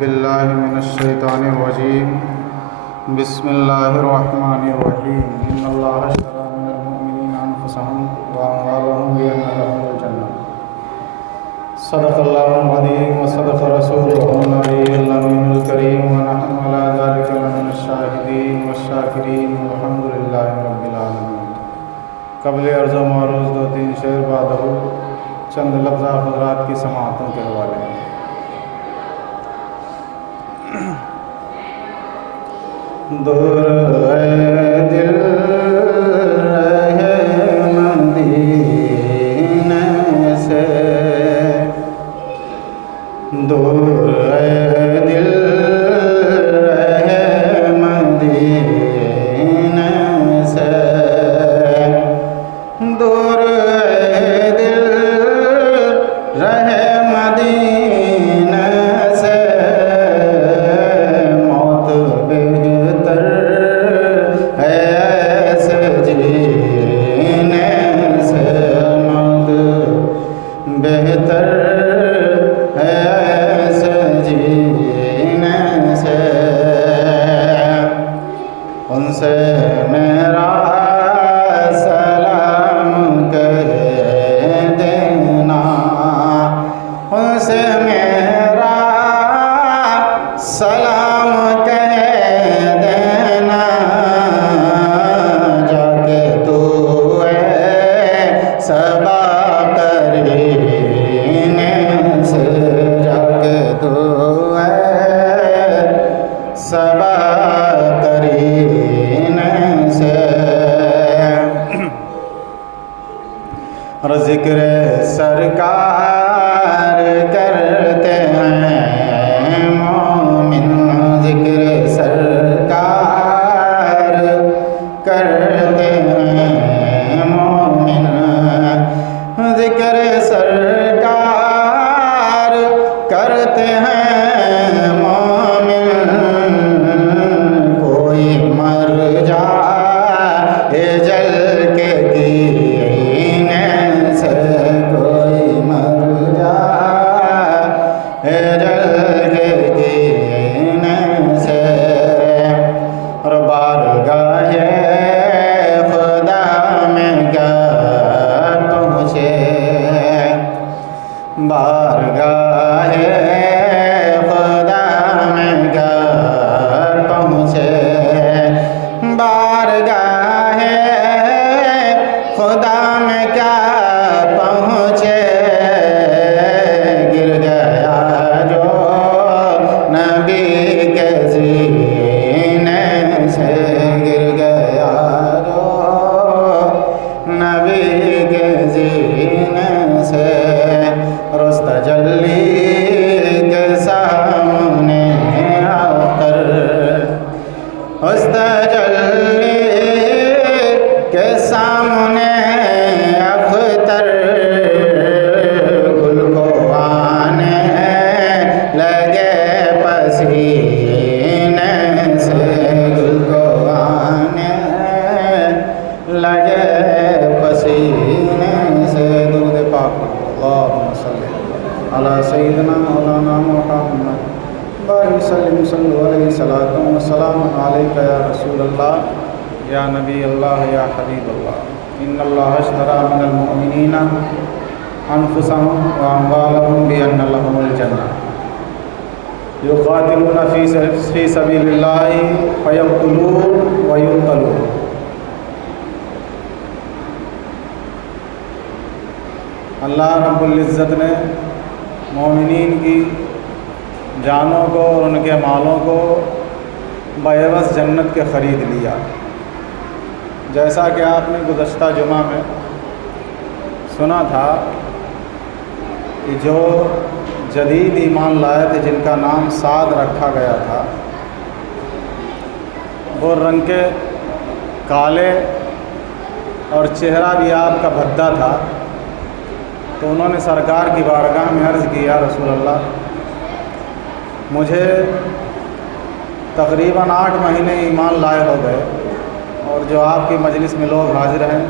باللہ من الشیطان الرجیم بسم اللہ الرحمن الرحیم ان اللہ اشتری من المؤمنین انفسهم واموالهم بان لهم الجنہ صدق اللہ العظیم وصدق رسولہ النبی الامین الکریم ونحن علی ذلک لمن الشاہدین والشاکرین والحمد للہ رب العالمین۔ قبل عرض و معروض دو تین شعر بعد چند لفظہ حضرات کی سماعتوں کے حوالے ہیں۔ دور اے دل رہے مدینے سے، دور اے دل رہے مدینے سے، دور اے دل رہے مدینے سے، موت بہتر ہے ایسے جینے سے، موت بہتر ہے ایسے جینے سے، ان سے میرا سلام کہہ دینا، ان سے میرا سلام کہہ دینا، جا کے تو اے صبا قرینے سے، جا کے تو اے صبا قرینے سے، اور ذکر سرکار کرتے ہیں مومن، ذکر سرکار کرتے ہیں مومن، ذکر سرکار کرتے ہیں مومن، کوئی مر جائے جل کے کینے سے، کوئی مر جائے جل کے کینے سے، اور بارگاہ خدا میں کیا پہنچے، بارگاہ خدا میں کیا پہنچے، بارگاہ خدا میں کیا پہنچے، گر گیا جو نبی کے سینے سے، گر گیا جو نبی کے سینے سے، روز تجلی کے سامنے اختر، روز تجلی کے سامنے اختر، گل کو آنے لگے پسینے سے، گل کو آنے لگے پسینے سے، درود پاک اللہم صلی علی سیدنا مولانا محمد بارک وسلم صلو علیہ صلاۃ و سلام علیک یا رسول اللہ یا نبی اللہ یا حبیب اللہ، ان اللہ اشتری من المؤمنین انفسهم واموالهم بان لهم الجنہ یقاتلون فی سبیل اللہ فیقتلون ویقتلون۔ اللہ رب العزت نے مومنین کی جانوں کو اور ان کے مالوں کو بعوض جنت کے خرید لیا، جیسا کہ آپ نے گزشتہ جمعہ میں سنا تھا کہ جو جدید ایمان لائے تھے جن کا نام سعد رکھا گیا تھا، وہ رنگ کے کالے اور چہرہ بھی آپ کا بھدا تھا، تو انہوں نے سرکار کی بارگاہ میں عرض کی، یا رسول اللہ مجھے تقریباً 8 مہینے ایمان لائے ہو گئے، اور جو آپ کی مجلس میں لوگ حاضر ہیں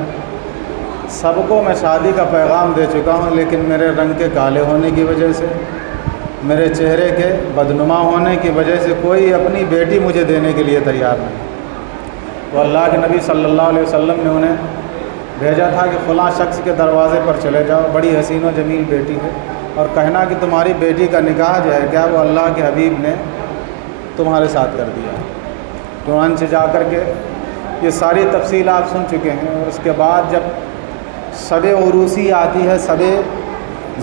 سب کو میں شادی کا پیغام دے چکا ہوں، لیکن میرے رنگ کے کالے ہونے کی وجہ سے میرے چہرے کے بدنما ہونے کی وجہ سے کوئی اپنی بیٹی مجھے دینے کے لیے تیار نہیں۔ تو اللہ کے نبی صلی اللہ علیہ وسلم نے انہیں بھیجا تھا کہ فلاں شخص کے دروازے پر چلے جاؤ، بڑی حسین و جمیل بیٹی ہے، اور کہنا کہ تمہاری بیٹی کا نکاح جو ہے کیا وہ اللہ کے حبیب نے تمہارے ساتھ کر دیا۔ چنانچہ جا کر کے یہ ساری تفصیل آپ سن چکے ہیں۔ اور اس کے بعد جب شب عروسی آتی ہے، شب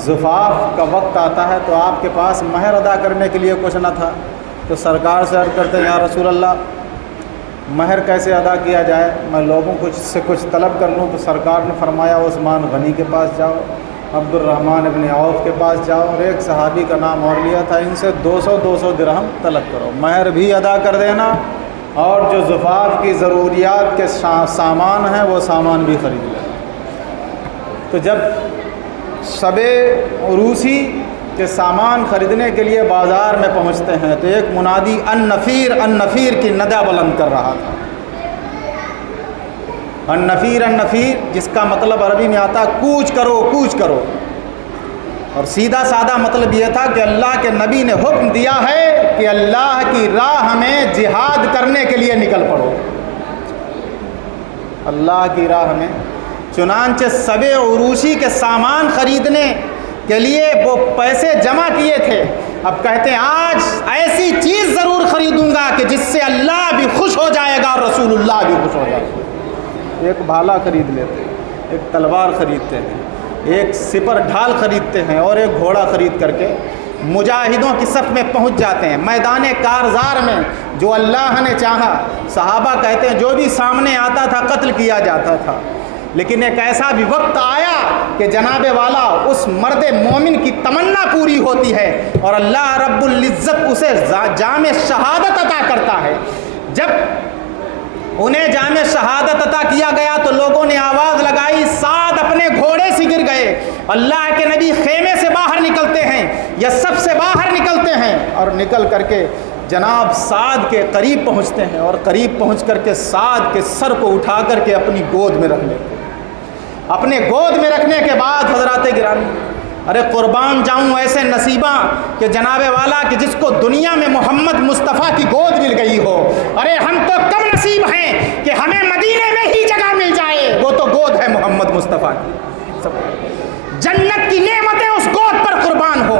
زفاف کا وقت آتا ہے، تو آپ کے پاس مہر ادا کرنے کے لیے کچھ نہ تھا، تو سرکار سے عرض کرتے ہیں یا رسول اللہ مہر کیسے ادا کیا جائے، میں لوگوں سے کچھ طلب کر لوں۔ تو سرکار نے فرمایا عثمان غنی کے پاس جاؤ، عبد الرحمن ابن عوف کے پاس جاؤ، اور ایک صحابی کا نام اور لیا تھا، ان سے 200 درہم طلب کرو، مہر بھی ادا کر دینا، اور جو زفاف کی ضروریات کے سامان ہیں وہ سامان بھی خرید لینا۔ تو جب شب عروسی کے سامان خریدنے کے لیے بازار میں پہنچتے ہیں تو ایک منادی النفیر النفیر کی ندا بلند کر رہا تھا۔ النفیر النفیر جس کا مطلب عربی میں آتا کوچ کرو کوچ کرو، اور سیدھا سادہ مطلب یہ تھا کہ اللہ کے نبی نے حکم دیا ہے کہ اللہ کی راہ میں جہاد کرنے کے لیے نکل پڑو، اللہ کی راہ میں۔ چنانچہ شب عروسی کے سامان خریدنے کے لیے وہ پیسے جمع کیے تھے۔ اب کہتے ہیں آج ایسی چیز ضرور خریدوں گا کہ جس سے اللہ بھی خوش ہو جائے گا اور رسول اللہ بھی خوش ہو جائے گا۔ ایک بھالا خرید لیتے ہیں، ایک تلوار خریدتے ہیں، ایک سپر ڈھال خریدتے ہیں، اور ایک گھوڑا خرید کر کے مجاہدوں کی صف میں پہنچ جاتے ہیں۔ میدان کارزار میں جو اللہ نے چاہا، صحابہ کہتے ہیں جو بھی سامنے آتا تھا قتل کیا جاتا تھا، لیکن ایک ایسا بھی وقت آیا کہ جناب والا اس مرد مومن کی تمنا پوری ہوتی ہے اور اللہ رب العزت اسے جام شہادت عطا کرتا ہے۔ جب انہیں جام شہادت عطا کیا گیا تو لوگوں نے آواز لگائی، سعد اپنے گھوڑے سے گر گئے۔ اللہ کے نبی خیمے سے باہر نکلتے ہیں یا سب سے باہر نکلتے ہیں، اور نکل کر کے جناب سعد کے قریب پہنچتے ہیں، اور قریب پہنچ کر کے سعد کے سر کو اٹھا کر کے اپنی گود میں رکھ لیتے ہیں۔ اپنے گود میں رکھنے کے بعد حضرات گرامی، ارے قربان جاؤں ایسے نصیباں کہ جناب والا کہ جس کو دنیا میں محمد مصطفیٰ کی گود مل گئی ہو، ارے ہم تو کم نصیب ہیں کہ ہمیں مدینے میں ہی جگہ مل جائے، وہ تو گود ہے محمد مصطفیٰ کی۔ جنت کی نعمتیں اس گود پر قربان ہو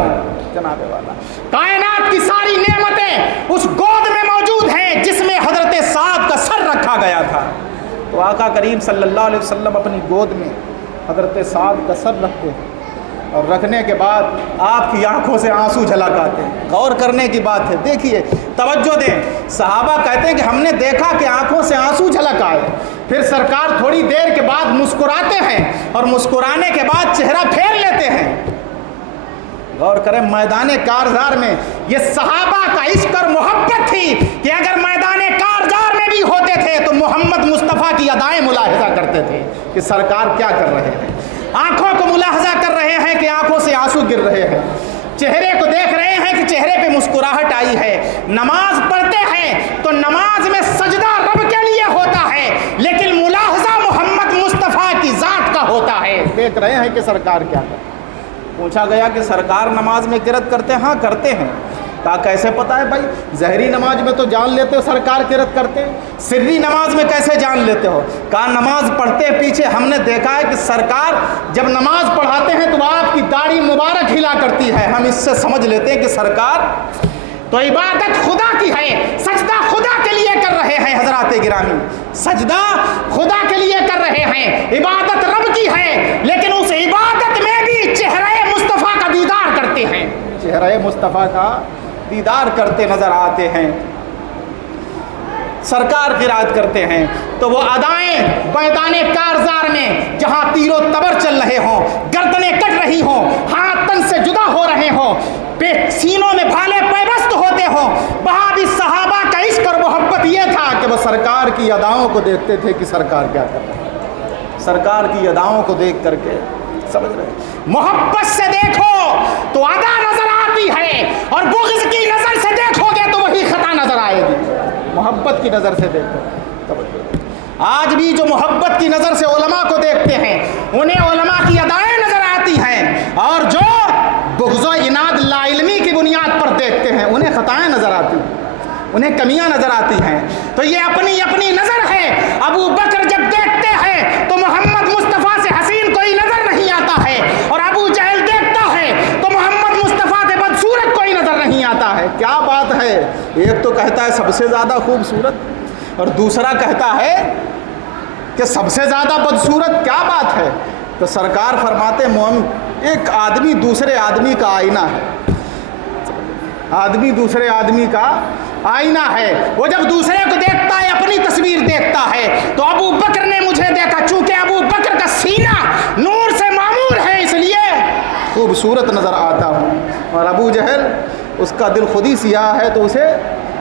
جناب والا، کائنات کی ساری نعمتیں اس گود میں موجود ہیں جس میں حضرت سعد کا سر رکھا گیا تھا۔ تو آقا کریم صلی اللہ علیہ وسلم اپنی گود میں حضرت سعد کا سر رکھتے ہیں، اور رکھنے کے بعد آپ کی آنکھوں سے آنسو جھلک آتے ہیں۔ غور کرنے کی بات ہے، دیکھیے توجہ دیں، صحابہ کہتے ہیں کہ ہم نے دیکھا کہ آنکھوں سے آنسو جھلک آئے، پھر سرکار تھوڑی دیر کے بعد مسکراتے ہیں، اور مسکرانے کے بعد چہرہ پھیر لیتے ہیں۔ غور کریں، میدان کارزار میں یہ صحابہ کا عشق اور محبت تھی کہ اگر میدان کارزار میں بھی ہوتے تھے تو محمد مصطفیٰ کی ادائیں ملاحظہ کرتے تھے کہ سرکار کیا کر رہے ہیں، آنکھوں کو ملاحظہ کر رہے ہیں کہ آنکھوں سے آنسو گر رہے ہیں، چہرے کو دیکھ رہے ہیں کہ چہرے پہ مسکراہٹ آئی ہے۔ نماز پڑھتے ہیں تو نماز میں سجدہ رب کے لیے ہوتا ہے، لیکن ملاحظہ محمد مصطفیٰ کی ذات کا ہوتا ہے، دیکھ رہے ہیں کہ سرکار کیا کرتے ہیں۔ پوچھا گیا کہ سرکار نماز میں قرأت کرتے ہیں؟ ہاں کرتے ہیں۔ کہا کیسے پتہ ہے بھائی؟ ظاہری نماز میں تو جان لیتے ہو سرکار قرأت کرتے، سری نماز میں کیسے جان لیتے ہو؟ کہا نماز پڑھتے پیچھے ہم نے دیکھا ہے کہ سرکار جب نماز پڑھاتے ہیں تو آپ کی داڑھی مبارک ہلا کرتی ہے، ہم اس سے سمجھ لیتے ہیں کہ سرکار تو عبادت خدا کی ہے، سجدہ خدا کے لیے کر رہے ہیں۔ حضرات گرامی، سجدہ خدا کے لیے کر رہے ہیں، عبادت رب کی ہے، لیکن اس عبادت میں بھی چہرہ مصطفیٰ کا دیدار کرتے ہیں، چہرہ مصطفیٰ کا دیدار کرتے نظر آتے ہیں، سرکار قرات کرتے ہیں۔ تو وہ ادائیں میدان کارزار میں جہاں تیر و تبر چل رہے ہوں، گردنیں کٹ رہی ہوں، ہاتھ تن سے جدا ہو رہے ہوں، سینوں میں بھالے پیوست ہوتے ہوں، وہاں بھی صحابہ کا عشق اور محبت یہ تھا کہ وہ سرکار کی اداؤں کو دیکھتے تھے کہ سرکار کیا کر رہے ہیں، سرکار کی اداؤں کو دیکھ کر کے سمجھ رہے ہیں۔ محبت سے دیکھو تو ادا نظر آتی ہے، اور بغض کی نظر سے دیکھو گے تو وہی خطا نظر آئے گی۔ محبت کی نظر سے دیکھو۔ آج بھی جو محبت کی نظر سے علماء کو دیکھتے ہیں انہیں علماء کی ادائیں نظر آتی ہیں، اور جو بغض و عناد لا علمی کی بنیاد پر دیکھتے ہیں، انہیں خطائیں نظر آتی ہیں، انہیں کمیاں نظر آتی ہیں، تو یہ اپنی اپنی نظر ہے۔ ابو بکر جب دیکھتے ہیں تو محمد مصطفیٰ سے حسین کوئی نظر نہیں آتا ہے، اور ابو جہل دیکھتا ہے تو محمد مصطفیٰ سے بدصورت کوئی نظر نہیں آتا ہے۔ کیا بات ہے، ایک تو کہتا ہے سب سے زیادہ خوبصورت، اور دوسرا کہتا ہے کہ سب سے زیادہ بدصورت، کیا بات ہے؟ تو سرکار فرماتے ایک آدمی دوسرے آدمی کا آئینہ ہے، آدمی دوسرے آدمی کا آئینہ ہے، وہ جب دوسرے کو دیکھتا ہے اپنی تصویر دیکھتا ہے۔ تو ابو بکر نے مجھے دیکھا، چونکہ ابو بکر کا سینہ نور سے معمور ہے اس لیے خوبصورت نظر آتا ہوں، اور ابو جہل اس کا دل خود ہی سیاہ ہے تو اسے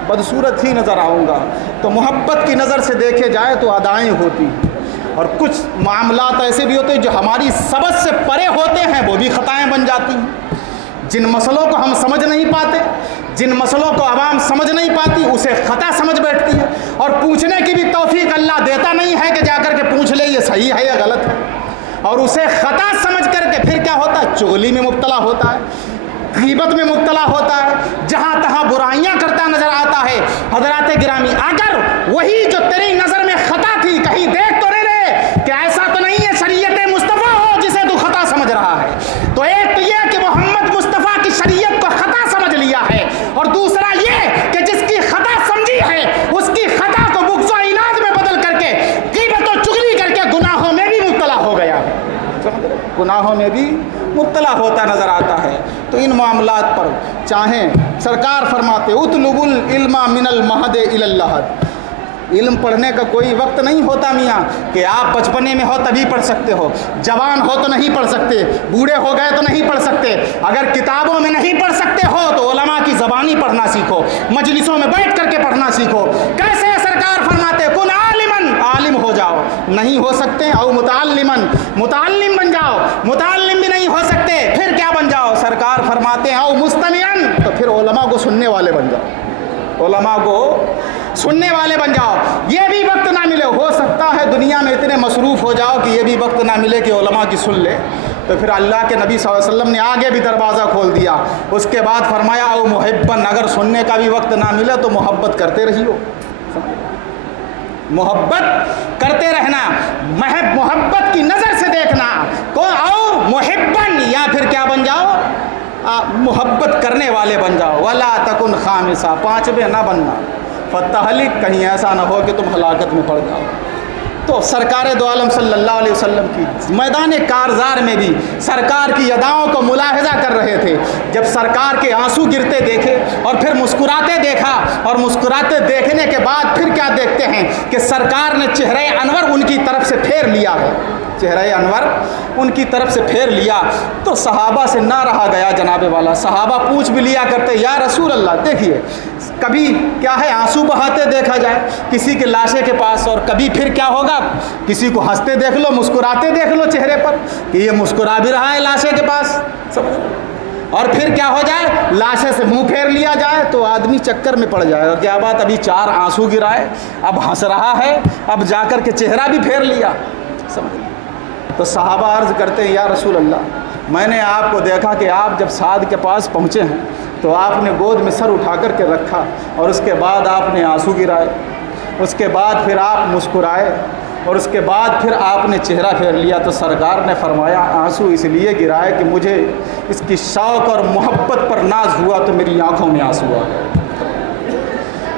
بدصورت ہی نظر آؤں گا۔ تو محبت کی نظر سے دیکھے جائے تو ادائیں ہوتی ہیں، اور کچھ معاملات ایسے بھی ہوتے ہیں جو ہماری سبق سے پرے ہوتے ہیں، وہ بھی خطائیں بن جاتی ہیں۔ جن مسئلوں کو ہم سمجھ نہیں پاتے، جن مسئلوں کو عوام سمجھ نہیں پاتی، اسے خطا سمجھ بیٹھتی ہے، اور پوچھنے کی بھی توفیق اللہ دیتا نہیں ہے کہ جا کر کے پوچھ لے یہ صحیح ہے یا غلط ہے، اور اسے خطا سمجھ کر کے پھر کیا ہوتا ہے، چغلی میں مبتلا ہوتا ہے، غیبت میں مبتلا ہوتا ہے، جہاں تہاں برائیاں کرتا نظر آتا ہے۔ حضرات گرامی، اگر وہی جو تیری نظر میں خطا تھی کہیں دیکھ تو نہیں رہے کہ ایسا تو نہیں ہے شریعت مصطفیٰ ہو جسے تو خطا سمجھ رہا ہے، تو ایک تو یہ کہ محمد مصطفیٰ کی شریعت کو خطا سمجھ لیا ہے، اور دوسرا یہ کہ جس کی خطا سمجھی ہے اس کی خطا کو بغض و عناد میں بدل کر کے غیبت و چغلی کر کے گناہوں میں بھی مبتلا ہو گیا ہے، گناہوں میں بھی مبتلا ہوتا نظر آتا ہے۔ تو ان معاملات پر چاہیں سرکار فرماتے اطلبوا العلم من المہد الی اللحد، علم پڑھنے کا کوئی وقت نہیں ہوتا میاں، کہ آپ بچپنے میں ہو تبھی پڑھ سکتے ہو، جوان ہو تو نہیں پڑھ سکتے، بوڑھے ہو گئے تو نہیں پڑھ سکتے۔ اگر کتابوں میں نہیں پڑھ سکتے ہو تو علماء کی زبانی پڑھنا سیکھو، مجلسوں میں بیٹھ کر کے پڑھنا سیکھو۔ کیسے سرکار فرماتے کن عالمن، عالم ہو جاؤ، نہیں ہو سکتے او متعلمن، متعلم بن جاؤ، متعلم بھی نہیں ہو سکتے پھر کیا بن جاؤ، سرکار فرماتے ہیں او مستمعن، تو پھر علماء کو سننے والے بن جاؤ، علماء کو سننے والے بن جاؤ۔ یہ بھی وقت نہ ملے، ہو سکتا ہے دنیا میں اتنے مصروف ہو جاؤ کہ یہ بھی وقت نہ ملے کہ علماء کی سن لے، تو پھر اللہ کے نبی صلی اللہ علیہ وسلم نے آگے بھی دروازہ کھول دیا، اس کے بعد فرمایا او محبن، اگر سننے کا بھی وقت نہ ملے تو محبت کرتے رہیو، محبت کرتے رہنا، محبت کی نظر سے دیکھنا، او محبن، یا پھر کیا بن جاؤ، محبت کرنے والے بن جاؤ۔ ولا تکن خامسہ، پانچویں نہ بننا، فتہلک، کہیں ایسا نہ ہو کہ تم ہلاکت میں پڑ جاؤ۔ تو سرکار دو عالم صلی اللہ علیہ وسلم کی میدان کارزار میں بھی سرکار کی اداؤں کو ملاحظہ کر رہے تھے، جب سرکار کے آنسو گرتے دیکھے اور پھر مسکراتے دیکھا، اور مسکراتے دیکھنے کے بعد پھر کیا دیکھتے ہیں کہ سرکار نے چہرہ انور ان کی طرف سے پھیر لیا ہے، چہرہ انور ان کی طرف سے پھیر لیا، تو صحابہ سے نہ رہا گیا جناب والا، صحابہ پوچھ بھی لیا کرتے یا رسول اللہ، دیکھیے کبھی کیا ہے آنسو بہاتے دیکھا جائے کسی کے لاشے کے پاس، اور کبھی پھر کیا ہوگا کسی کو ہنستے دیکھ لو، مسکراتے دیکھ لو چہرے پر کہ یہ مسکرا بھی رہا ہے لاشے کے پاس، اور پھر کیا ہو جائے لاشے سے منہ پھیر لیا جائے تو آدمی چکر میں پڑ جائے، اور کیا بات ابھی 4 آنسو گرائے، اب ہنس رہا ہے، اب جا کر کے چہرہ بھی پھیر لیا، سمجھ۔ تو صحابہ عرض کرتے ہیں یا رسول اللہ، میں نے آپ کو دیکھا کہ آپ جب سعد کے پاس پہنچے ہیں تو آپ نے گود میں سر اٹھا کر کے رکھا، اور اس کے بعد آپ نے آنسو گرائے، اس کے بعد پھر آپ مسکرائے، اور اس کے بعد پھر آپ نے چہرہ پھیر لیا۔ تو سرکار نے فرمایا آنسو اس لیے گرائے کہ مجھے اس کی شوق اور محبت پر ناز ہوا تو میری آنکھوں میں آنسو آ گئے،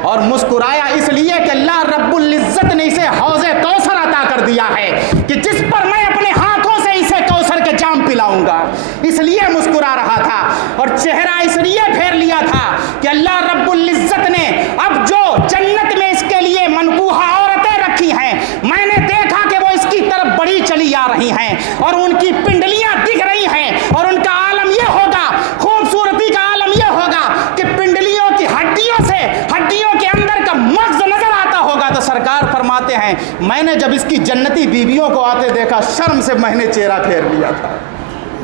اور مسکرایا اس لیے کہ اللہ رب العزت نے اسے حوض کوثر عطا کر دیا ہے کہ جس پر میں اپنے ہاتھوں سے اسے کوثر کے جام پلاؤں گا، اس لیے مسکرا رہا تھا، اور چہرہ اس لیے پھیر لیا تھا کہ اللہ رب العزت نے اب جو جنت میں اس کے لیے منکوحہ عورتیں رکھی ہیں، میں نے دیکھا کہ وہ اس کی طرف بڑی چلی آ رہی ہیں، اور ان کی پنڈلیاں دکھ رہی ہیں، اور ان کا عالم یہ ہوگا، خوبصورتی کا عالم یہ ہوگا کہ پنڈلیوں کی ہڈیوں سے ہڈیوں کے اندر کا مغز نظر آتا ہوگا۔ تو سرکار فرماتے ہیں میں نے جب اس کی جنتی بیویوں کو آتے دیکھا، شرم سے میں نے چہرہ پھیر لیا تھا،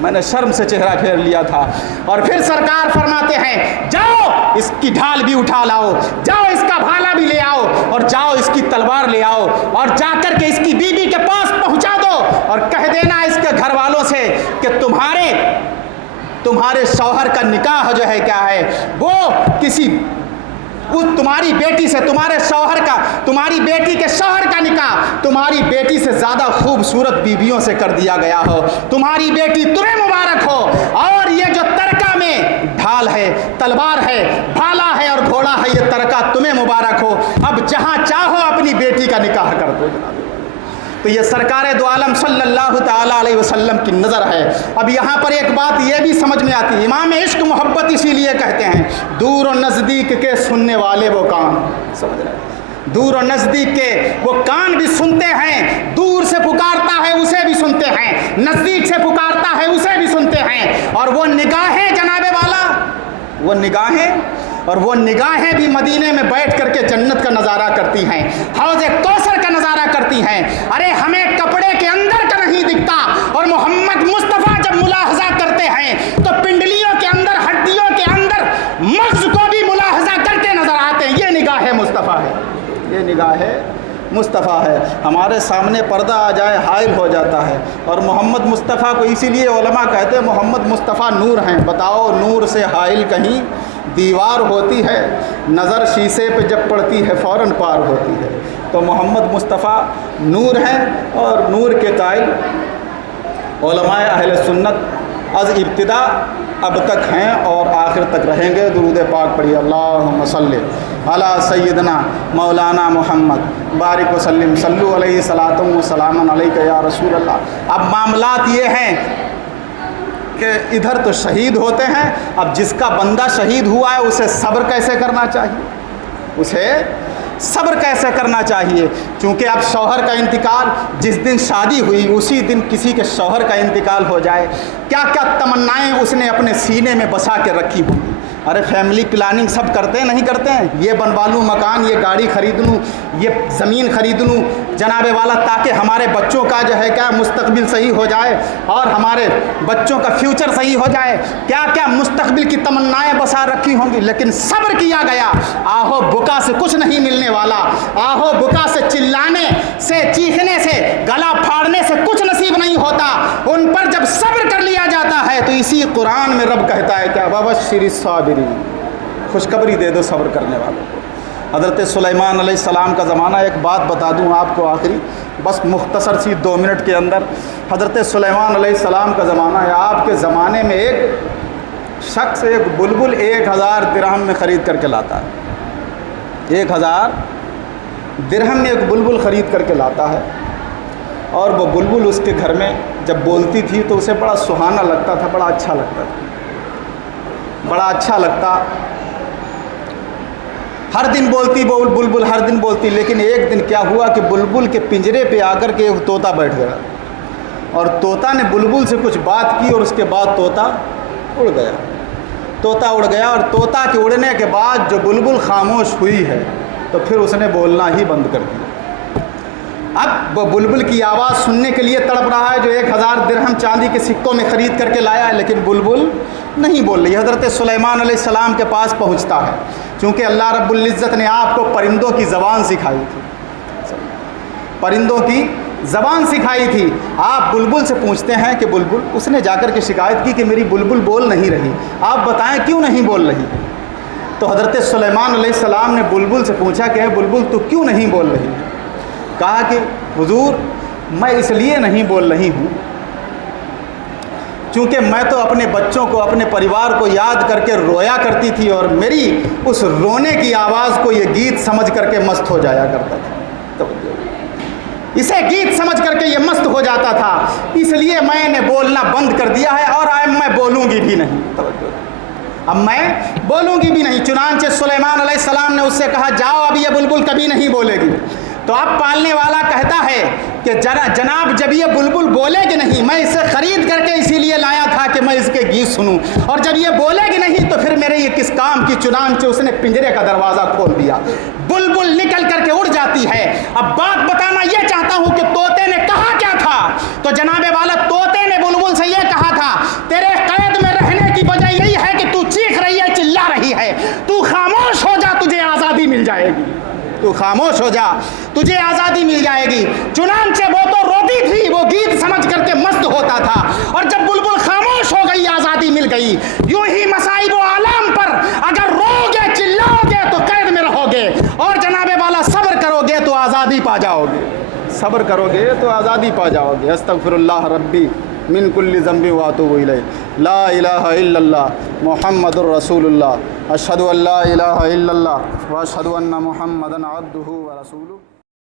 میں نے شرم سے چہرہ پھیر لیا تھا۔ اور پھر سرکار فرماتے ہیں جاؤ اس کی ڈھال بھی اٹھا لاؤ، جاؤ اس کا بھالا بھی لے آؤ، اور جاؤ اس کی تلوار لے آؤ، اور جا کر کے اس کی بیوی کے پاس پہنچا دو، اور کہہ دینا اس کے گھر والوں سے کہ تمہارے تمہارے شوہر کا نکاح جو ہے کیا ہے وہ کسی تمہاری بیٹی سے، تمہارے شوہر کا، تمہاری بیٹی کے شوہر کا نکاح تمہاری بیٹی سے زیادہ خوبصورت بیویوں سے کر دیا گیا ہو، تمہاری بیٹی تمہیں مبارک ہو، اور یہ جو ترکہ میں ڈھال ہے، تلوار ہے، بھالا ہے اور گھوڑا ہے، یہ ترکہ تمہیں مبارک ہو، اب جہاں چاہو اپنی بیٹی کا نکاح کر دو جناب۔ تو یہ سرکار دو عالم صلی اللہ تعالیٰ علیہ وسلم کی نظر ہے۔ اب یہاں پر ایک بات یہ بھی سمجھ میں آتی ہے، امام عشق محبت اسی لیے کہتے ہیں دور و نزدیک کے سننے والے وہ کان، سمجھ رہے ہیں، دور و نزدیک کے وہ کان بھی سنتے ہیں، دور سے پکارتا ہے اسے بھی سنتے ہیں، نزدیک سے پکارتا ہے اسے بھی سنتے ہیں، اور وہ نگاہیں جناب والا، وہ نگاہیں، اور وہ نگاہیں بھی مدینے میں بیٹھ کر کے جنت کا نظارہ کرتی ہیں، حوض کوثر کا نظارہ کرتی ہیں۔ ارے ہمیں کپڑے کے اندر کا نہیں دکھتا، اور محمد مصطفیٰ جب ملاحظہ کرتے ہیں تو پنڈلیوں کے اندر، ہڈیوں کے اندر مغز کو بھی ملاحظہ کرتے نظر آتے ہیں۔ یہ نگاہ مصطفیٰ ہے، یہ نگاہ مصطفیٰ ہے۔ ہمارے سامنے پردہ آ جائے حائل ہو جاتا ہے، اور محمد مصطفیٰ کو اسی لیے علماء کہتے ہیں محمد مصطفیٰ نور ہیں۔ بتاؤ نور سے حائل کہیں دیوار ہوتی ہے، نظر شیشے پہ جب پڑتی ہے فوراً پار ہوتی ہے۔ تو محمد مصطفیٰ نور ہیں، اور نور کے قائل علماء اہل سنت از ابتدا اب تک ہیں اور آخر تک رہیں گے۔ درود پاک پڑھیے، اللہم صلی علی سیدنا مولانا محمد بارک وسلم، صلو علیہ صلاۃ و سلام علیک یا رسول اللہ۔ اب معاملات یہ ہیں کہ ادھر تو شہید ہوتے ہیں، اب جس کا بندہ شہید ہوا ہے اسے صبر کیسے کرنا چاہیے، اسے صبر کیسے کرنا چاہیے، چونکہ اب شوہر کا انتقال، جس دن شادی ہوئی اسی دن کسی کے شوہر کا انتقال ہو جائے، کیا کیا تمنائیں اس نے اپنے سینے میں بسا کے رکھی ہوں گی۔ ارے فیملی پلاننگ سب کرتے ہیں نہیں کرتے ہیں، یہ بنوا لوں مکان، یہ گاڑی خرید لوں، یہ زمین خرید لوں جناب والا، تاکہ ہمارے بچوں کا جو ہے کیا مستقبل صحیح ہو جائے اور ہمارے بچوں کا فیوچر صحیح ہو جائے، کیا کیا مستقبل کی تمنائیں بسا رکھی ہوں گی۔ لیکن صبر کیا گیا، آہو بکا سے کچھ نہیں ملنے والا، آہو بکا سے، چلانے سے، چیخنے سے، گلا پھاڑنے سے کچھ نصیب نہیں ہوتا۔ ان پر جب صبر کر لیا جاتا ہے تو اسی قرآن میں رب کہتا ہے کیا، وَبَشِّرِ الصَّابِرِينَ، خوشخبری دے دو صبر کرنے والوں کو۔ حضرت سلیمان علیہ السلام کا زمانہ، ایک بات بتا دوں آپ کو آخری، بس مختصر سی 2 منٹ کے اندر، حضرت سلیمان علیہ السلام کا زمانہ ہے۔ آپ کے زمانے میں ایک شخص ایک بلبل 1000 درہم میں خرید کر کے لاتا ہے، 1000 درہم میں ایک بلبل خرید کر کے لاتا ہے، اور وہ بلبل اس کے گھر میں جب بولتی تھی تو اسے بڑا سہانا لگتا تھا، بڑا اچھا لگتا تھا، بڑا اچھا لگتا، ہر دن بولتی بلبل، ہر دن بولتی۔ لیکن ایک دن کیا ہوا کہ بلبل کے پنجرے پہ آ کر کے ایک طوطا بیٹھ گیا، اور طوطا نے بلبل سے کچھ بات کی، اور اس کے بعد طوطا اڑ گیا، طوطا اڑ گیا، اور طوطا کے اڑنے کے بعد جو بلبل خاموش ہوئی ہے تو پھر اس نے بولنا ہی بند کر دیا۔ اب وہ بلبل کی آواز سننے کے لیے تڑپ رہا ہے جو 1000 درہم چاندی کے سکوں میں خرید کر کے لایا ہے، لیکن بلبل نہیں بول رہی۔ حضرت سلیمان علیہ السلام کے پاس پہنچتا ہے، چونکہ اللہ رب العزت نے آپ کو پرندوں کی زبان سکھائی تھی، پرندوں کی زبان سکھائی تھی۔ آپ بلبل سے پوچھتے ہیں کہ بلبل، اس نے جا کر کے شکایت کی کہ میری بلبل بول نہیں رہی، آپ بتائیں کیوں نہیں بول رہی۔ تو حضرت سلیمان علیہ السلام نے بلبل سے پوچھا کہ اے بلبل تو کیوں نہیں بول رہی؟ کہا کہ حضور میں اس لیے نہیں بول رہی ہوں چونکہ میں تو اپنے بچوں کو، اپنے پریوار کو یاد کر کے رویا کرتی تھی، اور میری اس رونے کی آواز کو یہ گیت سمجھ کر کے مست ہو جایا کرتا تھا، اسے گیت سمجھ کر کے یہ مست ہو جاتا تھا، اس لیے میں نے بولنا بند کر دیا ہے، اور میں بولوں گی بھی نہیں، اب میں بولوں گی بھی نہیں۔ چنانچہ سلیمان علیہ السلام نے اس سے کہا جاؤ اب یہ بلبل کبھی نہیں بولے گی۔ تو اب پالنے والا کہتا ہے کہ جناب جب یہ بلبل بولے گی نہیں، میں اسے خرید کر کے اسی لیے لایا تھا کہ میں اس کے گیت سنوں، اور جب یہ بولے گی نہیں تو پھر میرے یہ کس کام کی۔ چنانچہ اس نے پنجرے کا دروازہ کھول دیا، بلبل نکل کر کے اڑ جاتی ہے۔ اب بات بتانا یہ چاہتا ہوں کہ طوطے نے کہا کیا تھا، تو جناب والا طوطے نے بلبل سے یہ کہا تھا تیرے قید میں رہنے کی وجہ یہی ہے کہ تو چیخ رہی ہے، چلا رہی ہے، تو خاموش ہو جا، تجھے آزادی مل جائے گی۔ تو خاموش ہو جا, تجھے آزادی مل جائے گی. چنانچہ وہ تو روتی تھی, وہ گیت سمجھ کر کے مست ہوتا تھا, اور جب بلبل خاموش ہو گئی آزادی مل گئی. یوں ہی مصائب و آلام پر اگر رو گے چلاؤ گے تو قید میں رہو گے, اور جناب والا صبر کرو گے تو آزادی پا جاؤ گے. صبر کرو گے تو آزادی پا جاؤ گے. استغفر اللہ ربی من کل ذنب واتوب الیہ. لا الہ الا اللہ محمد الرسول اللہ. اشہد ان لا الہ الا اللہ واشہد ان محمدا عبدہ ورسولہ.